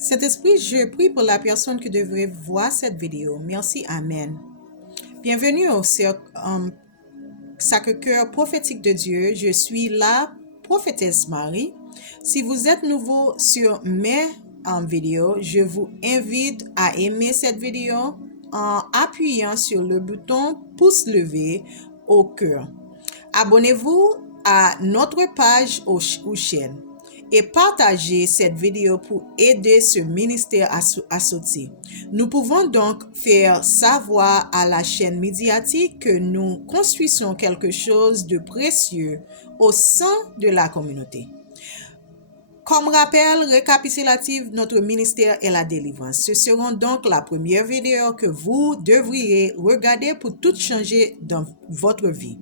Saint-Esprit, je prie pour la personne qui devrait voir cette vidéo. Merci, Amen. Bienvenue au Sacré-Cœur prophétique de Dieu. Je suis la prophétesse Marie. Si vous êtes nouveau sur mes vidéos, je vous invite à aimer cette vidéo en appuyant sur le bouton pouce levé au cœur. Abonnez-vous à notre page ou chaîne et partagez cette vidéo pour aider ce ministère à sortir. Nous pouvons donc faire savoir à la chaîne médiatique que nous construisons quelque chose de précieux au sein de la communauté. Comme rappel récapitulatif, notre ministère est la délivrance. Ce sera donc la première vidéo que vous devriez regarder pour tout changer dans votre vie.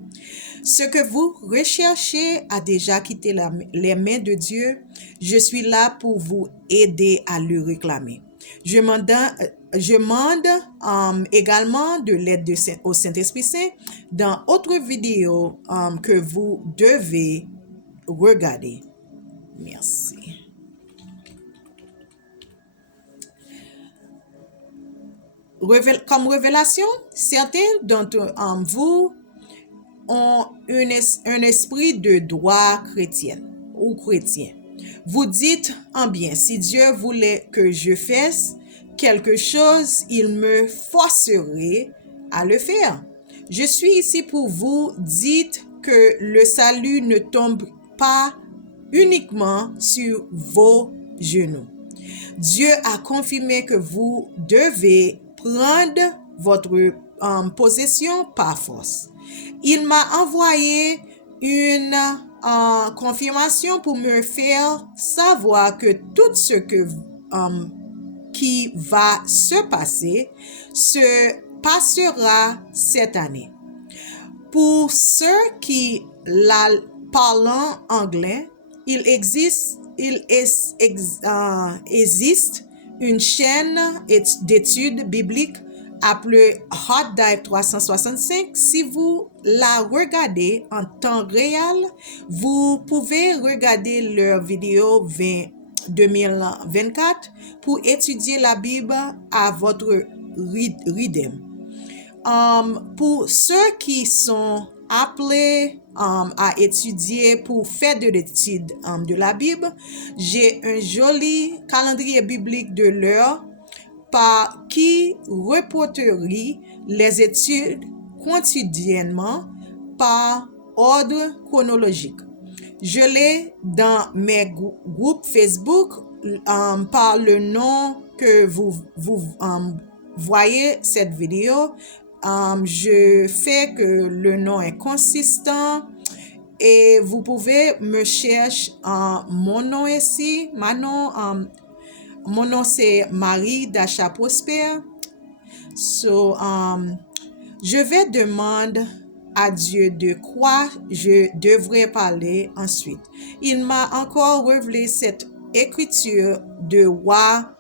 Ce que vous recherchez a déjà quitté les mains de Dieu. Je suis là pour vous aider à le réclamer. Je demande également de l'aide au Saint-Esprit Saint dans autre vidéo que vous devez regarder. Merci. Comme révélation, certains d'entre vous ont un esprit de droit chrétien ou chrétien. Vous dites en bien, si Dieu voulait que je fasse quelque chose, il me forcerait à le faire. Je suis ici pour vous dire que le salut ne tombe pas uniquement sur vos genoux. Dieu a confirmé que vous devez prendre votre possession par force. Il m'a envoyé une confirmation pour me faire savoir que tout ce qui va se passer se passera cette année. Pour ceux qui parlent anglais, il existe une chaîne d'études bibliques appelée Hot Dive 365. Si vous la regardez en temps réel, vous pouvez regarder leurs vidéos 2024 pour étudier la Bible à votre rythme. Pour ceux qui sont appelés à étudier pour faire de l'étude de la Bible, j'ai un joli calendrier biblique de l'heure par qui reporterie les études quotidiennement par ordre chronologique. Je l'ai dans mes groupes Facebook par le nom que vous voyez cette vidéo. Je fais que le nom est consistant et vous pouvez me chercher mon nom ici. Mon nom c'est Marie Dacha Prosper. Je vais demander à Dieu de quoi je devrais parler ensuite. Il m'a encore révélé cette écriture de Roi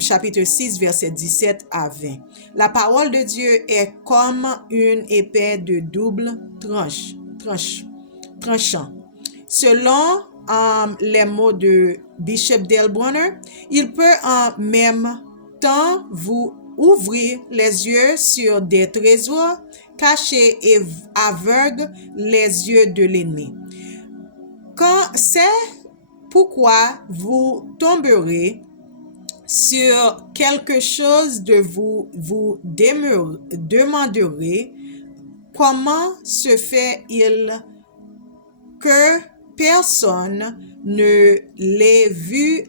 chapitre 6, verset 17 à 20. La parole de Dieu est comme une épée de double tranchant. Selon les mots de Bishop Dale Bronner, il peut en même temps vous ouvrir les yeux sur des trésors cachés et aveugle les yeux de l'ennemi. C'est pourquoi vous tomberez sur quelque chose de vous demanderez comment se fait-il que personne ne l'ait vu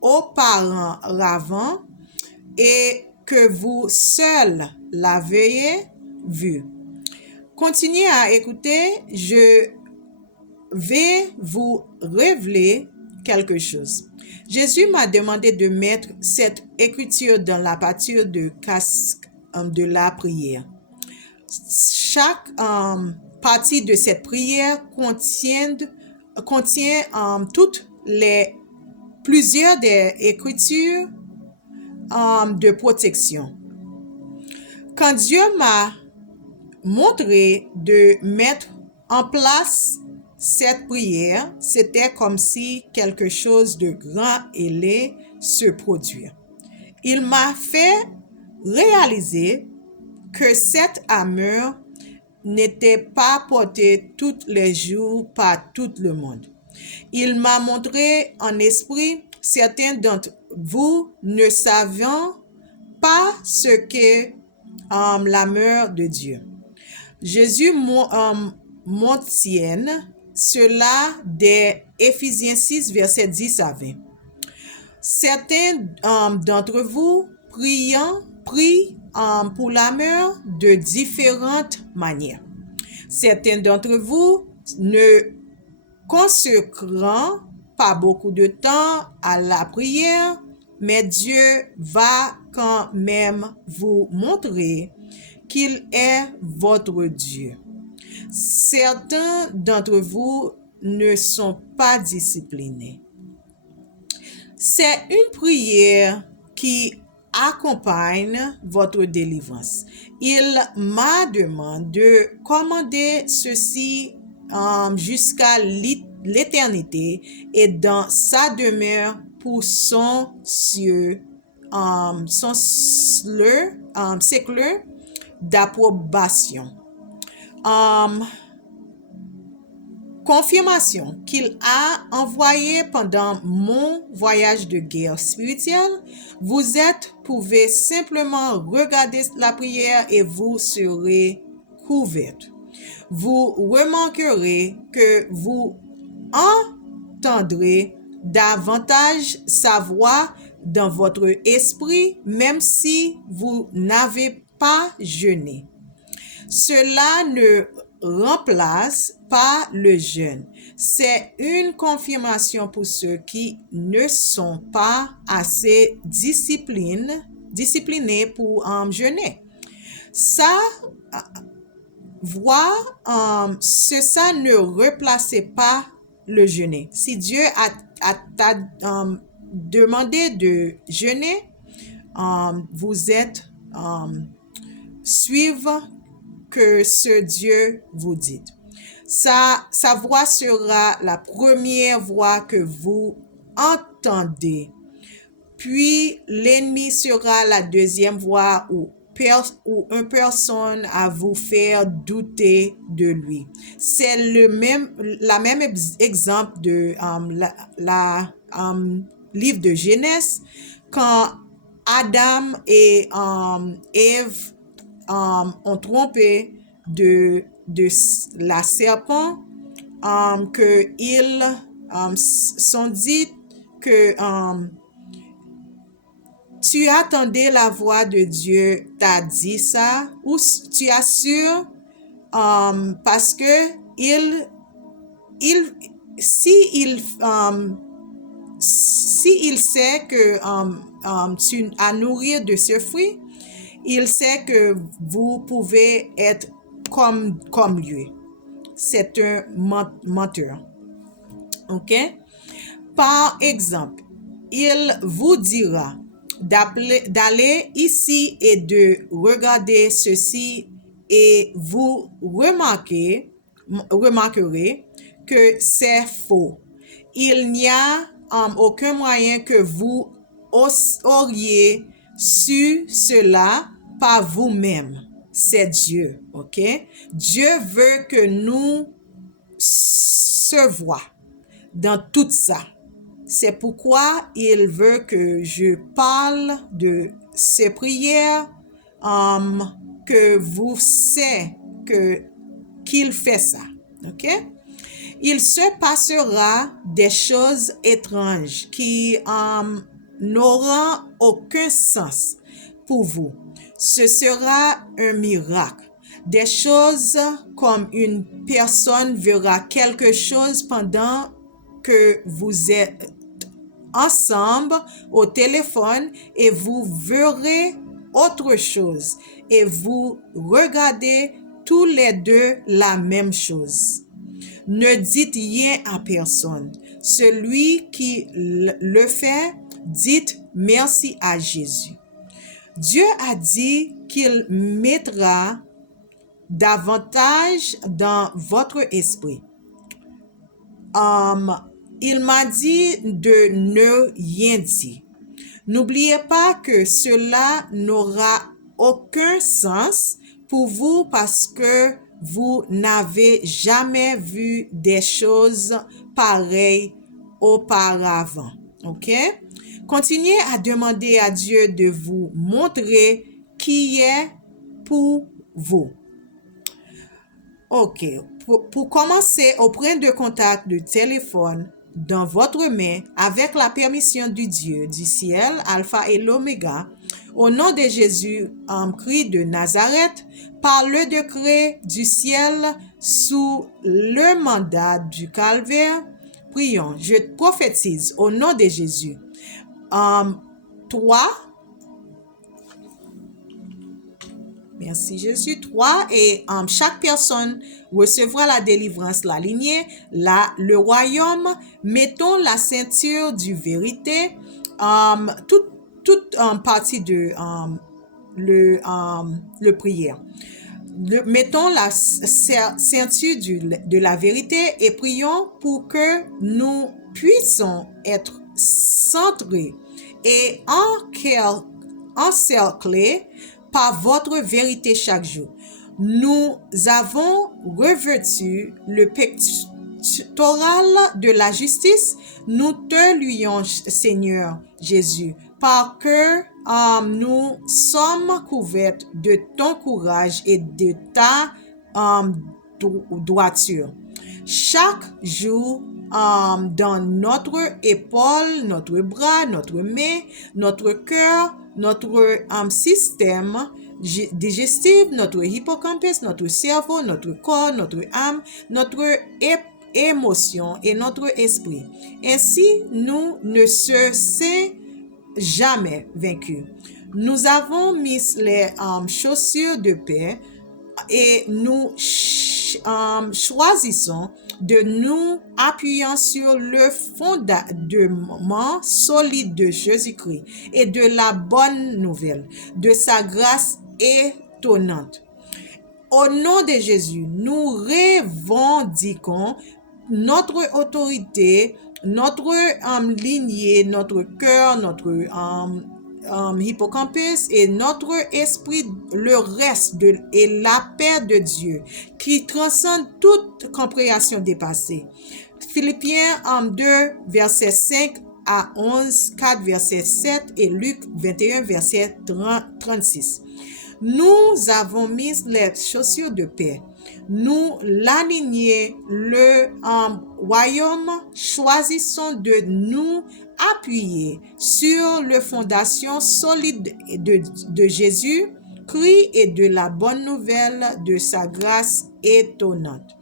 auparavant et que vous seul l'avez vu. Continuez à écouter, je vais vous révéler quelque chose. Jésus m'a demandé de mettre cette écriture dans la pâture de casque de la prière. Chaque partie de cette prière contient plusieurs des écritures de protection. Quand Dieu m'a montré de mettre en place cette prière, c'était comme si quelque chose de grand allait se produire. Il m'a fait réaliser que cette amour n'était pas portée tous les jours par tout le monde. Il m'a montré en esprit, certains d'entre vous ne savant pas ce qu'est l'amour de Dieu. Jésus mentionne cela des Éphésiens 6, versets 10 à 20. Certains d'entre vous prient pour l'amour de différentes manières. Certains d'entre vous ne consacrant pas beaucoup de temps à la prière, mais Dieu va quand même vous montrer qu'il est votre Dieu. Certains d'entre vous ne sont pas disciplinés. C'est une prière qui accompagne votre délivrance. Il m'a demandé de commander ceci jusqu'à l'éternité et dans sa demeure pour son cieux, siècle d'approbation. Confirmation qu'il a envoyé pendant mon voyage de guerre spirituelle, vous pouvez simplement regarder la prière et vous serez couverts. Vous remarquerez que vous entendrez davantage sa voix dans votre esprit, même si vous n'avez pas jeûné. Cela ne remplace pas le jeûne. C'est une confirmation pour ceux qui ne sont pas assez disciplinés pour jeûner. Ça voix, ça ne remplaçait pas le jeûner. Si Dieu t'a demandé de jeûner, vous êtes suivre que ce Dieu vous dit. Sa voix sera la première voix que vous entendez. Puis l'ennemi sera la deuxième voix ou une personne à vous faire douter de lui. C'est la même exemple de livre de Genèse quand Adam et Ève ont trompé de la serpent, que ils sont dit que tu attendais la voix de Dieu, t'as dit ça, ou tu as sûr parce que si il sait que tu as nourri de ce fruit, il sait que vous pouvez être comme lui. C'est un menteur. OK? Par exemple, il vous dira d'aller ici et de regarder ceci et vous remarquerez que c'est faux. Il n'y a aucun moyen que vous auriez su cela par vous-même. C'est Dieu, ok? Dieu veut que nous se voient dans tout ça. C'est pourquoi il veut que je parle de ces prières, que vous savez qu'il fait ça, ok? Il se passera des choses étranges qui n'auront aucun sens pour vous. Ce sera un miracle. Des choses comme une personne verra quelque chose pendant que vous êtes ensemble au téléphone et vous verrez autre chose et vous regardez tous les deux la même chose. Ne dites rien à personne. Celui qui le fait, dites merci à Jésus. Dieu a dit qu'il mettra davantage dans votre esprit. il m'a dit de ne rien dire. N'oubliez pas que cela n'aura aucun sens pour vous parce que vous n'avez jamais vu des choses pareilles auparavant. OK? Continuez à demander à Dieu de vous montrer qui est pour vous. OK. Pour commencer, prenez de contact de téléphone dans votre main avec la permission du Dieu du ciel, Alpha et l'Oméga. Au nom de Jésus, en Christ de Nazareth, par le décret du ciel, sous le mandat du calvaire, prions. Je prophétise au nom de Jésus. Toi, merci Jésus. Toi et chaque personne recevra la délivrance, la lignée, le royaume. Mettons la ceinture du vérité. Toute partie de le prière. Mettons la ceinture de la vérité et prions pour que nous puissions être centrés et encerclés par votre vérité chaque jour. Nous avons revêtu le pectoral de la justice. Nous te louons, Seigneur Jésus, parce que nous sommes couverts de ton courage et de ta droiture. Chaque jour, dans notre épaule, notre bras, notre main, notre cœur, notre système digestif, notre hippocampus, notre cerveau, notre corps, notre âme, notre émotion et notre esprit. Ainsi, nous ne serons jamais vaincus. Nous avons mis les chaussures de paix et nous choisissons de nous appuyer sur le fondement solide de Jésus-Christ et de la bonne nouvelle, de sa grâce étonnante. Au nom de Jésus, nous revendiquons notre autorité, notre lignée, notre cœur, notre hippocampus et notre esprit, le reste et la paix de Dieu qui transcende toute compréhension dépassée. Philippiens 2, verset 5 à 11, 4, verset 7 et Luc 21, verset 36. Nous avons mis les chaussures de paix. Nous l'aligner le royaume, choisissons de nous appuyer sur la fondation solide de Jésus, Christ et de la bonne nouvelle de sa grâce étonnante.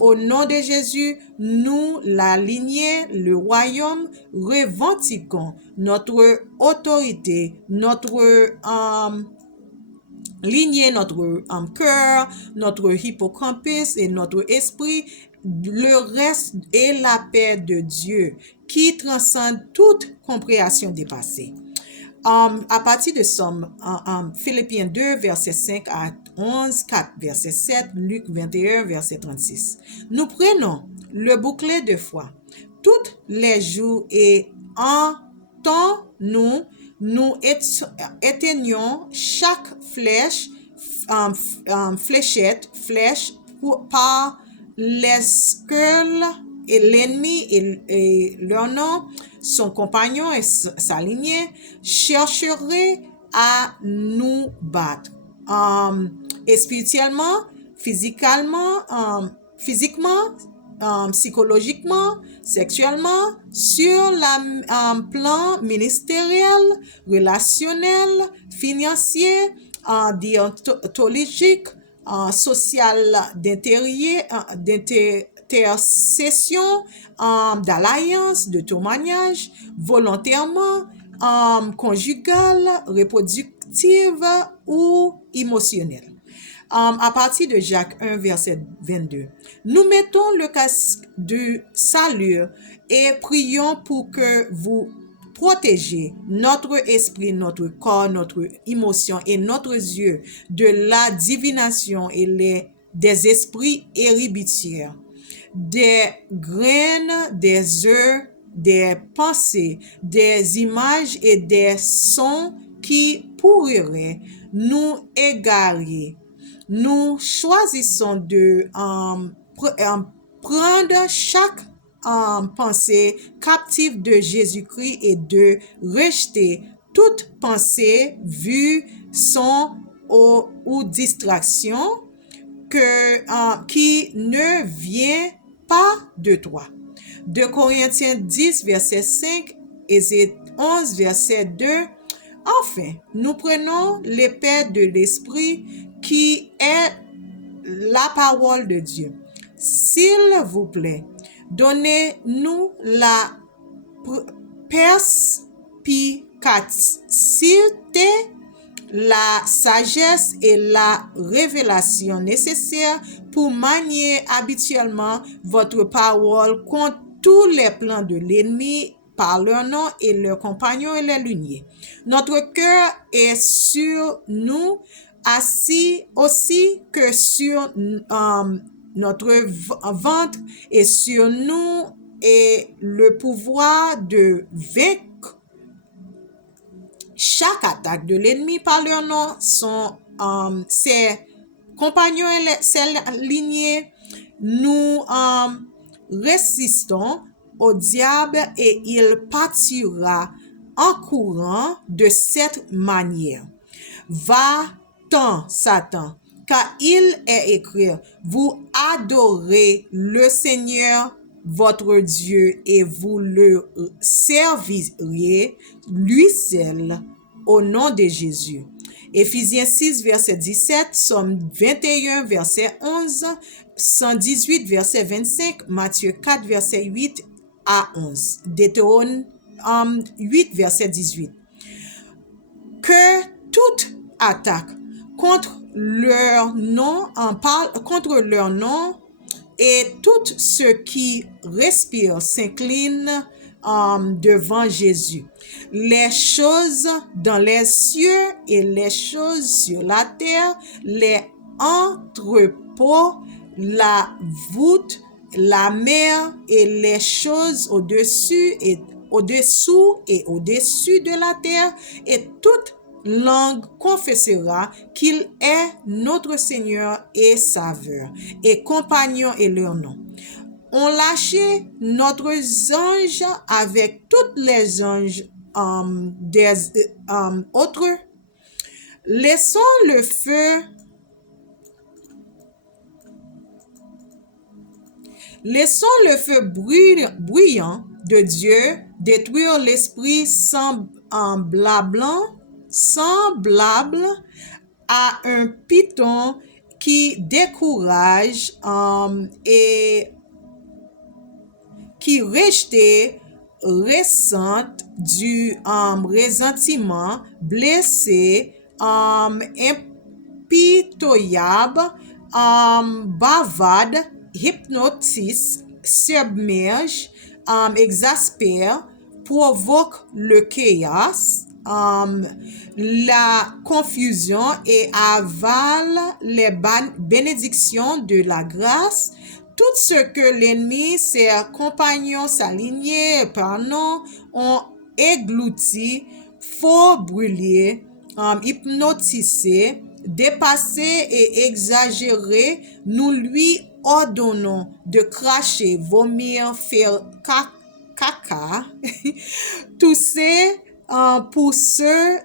Au nom de Jésus, nous, la lignée, le royaume, revendiquons notre autorité, notre lignée, notre cœur, notre hippocampus et notre esprit, le reste est la paix de Dieu qui transcende toute compréhension dépassée. À partir de Somme, Philippiens 2, verset 5 à 11, 4, verset 7, Luc 21, verset 36. Nous prenons le bouclier de foi tous les jours et en temps nous éteignons chaque flèche par l'esquelle et l'ennemi et leur nom, son compagnon et sa lignée chercheraient à nous battre. Et spirituellement, physiquement, psychologiquement, sexuellement, sur le plan ministériel, relationnel, financier, déontologique, social, d'intercession, d'alliance, de témoignage, volontairement, conjugale, reproductive ou émotionnelle. À partir de Jacques 1, verset 22. Nous mettons le casque du salut et prions pour que vous protéger notre esprit, notre corps, notre émotion et notre yeux de la divination et des esprits héribitiaires, des graines, des œufs, des pensées, des images et des sons qui pourraient nous égarer. Nous choisissons de prendre chaque pensée captive de Jésus-Christ et de rejeter toute pensée, vue, son ou distraction qui ne vient pas de toi. 2 Corinthiens 10, verset 5 et 11, verset 2. Enfin, nous prenons l'épée de l'Esprit qui est la parole de Dieu. S'il vous plaît, donnez-nous la perspicacité, la sagesse et la révélation nécessaires pour manier habituellement votre parole contre tous les plans de l'ennemi par leur nom et leurs compagnons et les luniers. Notre cœur est sur nous assis aussi que sur notre ventre et sur nous et le pouvoir de vaincre chaque attaque de l'ennemi par leur nom, ses compagnons et ses lignées. Nous résistons au diable et il partira en courant de cette manière. Va-t'en, Satan, car il est écrit, vous adorez le Seigneur votre Dieu et vous le servirez lui seul au nom de Jésus. Éphésiens 6, verset 17, Somme 21, verset 11, 118, verset 25, Matthieu 4, verset 8 à 11, Deutéronome 8, verset 18. Que toute attaque contre leur nom et tout ce qui respire s'incline devant Jésus. Les choses dans les cieux et les choses sur la terre, les entrepôts, la voûte, la mer et les choses au-dessus et au-dessous et au-dessus de la terre, et toute langue confessera qu'il est notre Seigneur et Sauveur, et compagnon et leur nom. On lâchait notre ange avec toutes les anges des autres. Laissons le feu bruyant de Dieu détruire l'esprit semblable à un python qui décourage et qui rejetait ressent du ressentiment, blessé, impitoyable, bavarde, hypnotise, submerge, exaspère, provoque le chaos, la confusion et avale les bénédictions de la grâce. Tout ce que l'ennemi, ses compagnons, sa lignée par nom ont églouti, faut brûler, hypnotiser, dépasser et exagérer, nous lui ordonnons de cracher, vomir, faire caca, tousser pour se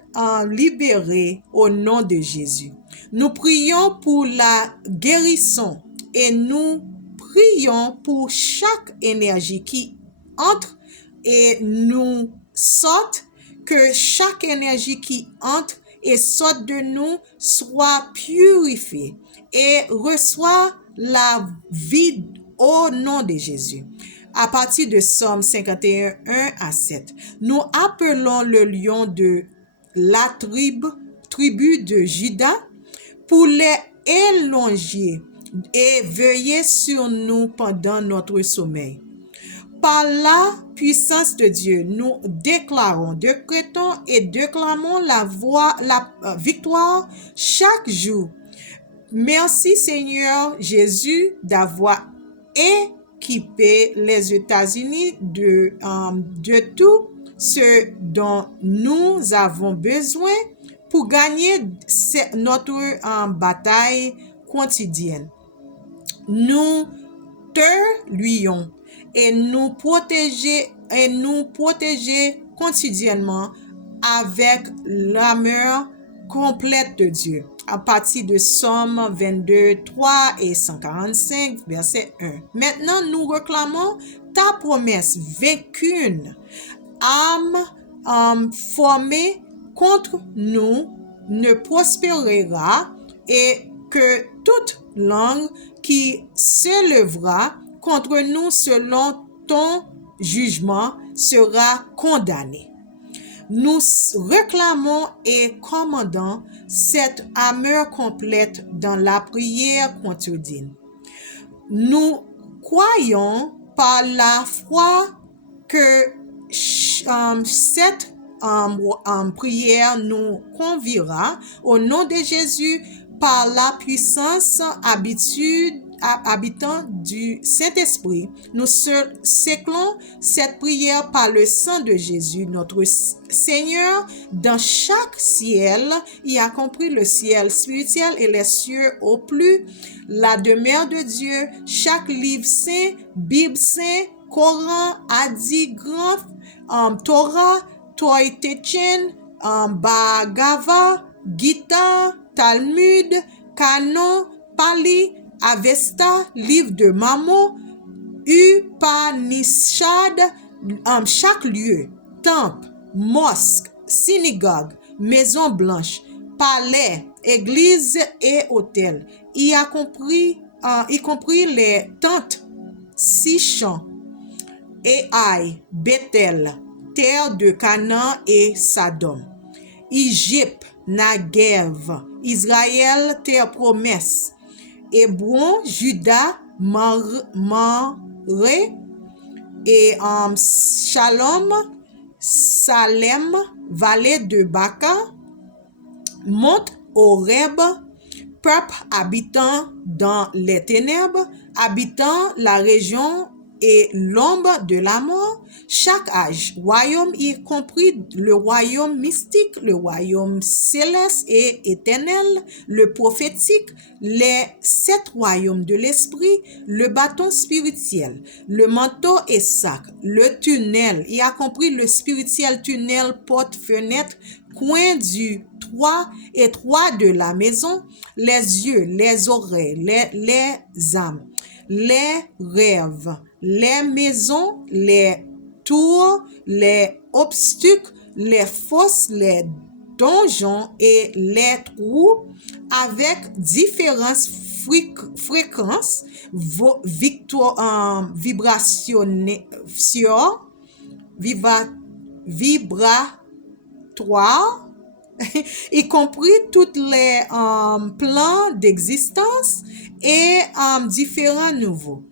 libérer au nom de Jésus. Nous prions pour la guérison et nous prions pour chaque énergie qui entre et nous sorte, que chaque énergie qui entre et sorte de nous soit purifiée et reçoit la vie au nom de Jésus. À partir de Somme 51, 1 à 7, nous appelons le lion de la tribu de Juda pour les élonger et veiller sur nous pendant notre sommeil. Par la puissance de Dieu, nous déclarons, décrétons et déclamons la victoire chaque jour. Merci Seigneur Jésus d'avoir occuper les États-Unis de tout ce dont nous avons besoin pour gagner notre bataille quotidienne. Nous te louons et nous protéger quotidiennement avec l'amour complète de Dieu. À partir de Somme 22, 3 et 145, verset 1. Maintenant, nous réclamons ta promesse vaincue. Âme formée contre nous ne prospérera et que toute langue qui s'élèvera contre nous selon ton jugement sera condamnée. Nous réclamons et commandons cette amour complète dans la prière quotidienne. Nous croyons par la foi que cette prière nous conviera au nom de Jésus par la puissance habitant du Saint-Esprit. Nous séclons cette prière par le sang de Jésus, notre Seigneur. Dans chaque ciel, y a compris le ciel spirituel et les cieux au plus, la demeure de Dieu, chaque livre saint, Bible saint, Coran, Hadith, Grand, Torah, Torah Teaching, Bhagavad Gita, Talmud, Canon, Pali, Avesta, livre de Mormon, Upanishad, chaque lieu, temple, mosque, synagogue, maison blanche, palais, église et hôtel, y compris les tentes, Sichan, Ai, Bethel, terre de Canaan et Sadom, Égypte, Naguev, Israël, terre promesse, Hébron, Juda, Maré et Shalom, Salem, vallée de Baca, Mont Horeb, peuple habitant dans les ténèbres, habitant la région et l'ombre de la mort, chaque âge, royaume y compris le royaume mystique, le royaume céleste et éternel, le prophétique, les 7 royaumes de l'esprit, le bâton spirituel, le manteau et sac, le tunnel, y a compris le spirituel tunnel, porte, fenêtre, coin du 3 et 3 de la maison, les yeux, les oreilles, les âmes, les rêves, les maisons, les tours, les obstacles, les fosses, les donjons et les trous avec différentes fréquences vibratoires, y compris tous les plans d'existence et différents nouveaux.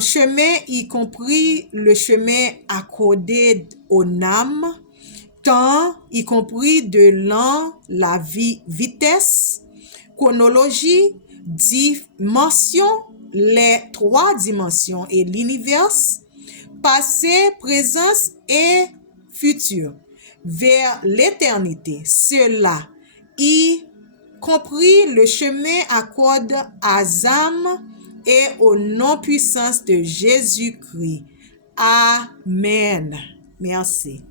Chemin, y compris le chemin accordé aux âmes, temps, y compris de l'an, la vitesse, chronologie, dimension, les 3 dimensions et l'univers, passé, présence et futur, vers l'éternité. Cela, y compris le chemin accordé à âmes et au nom puissance de Jésus-Christ. Amen. Merci.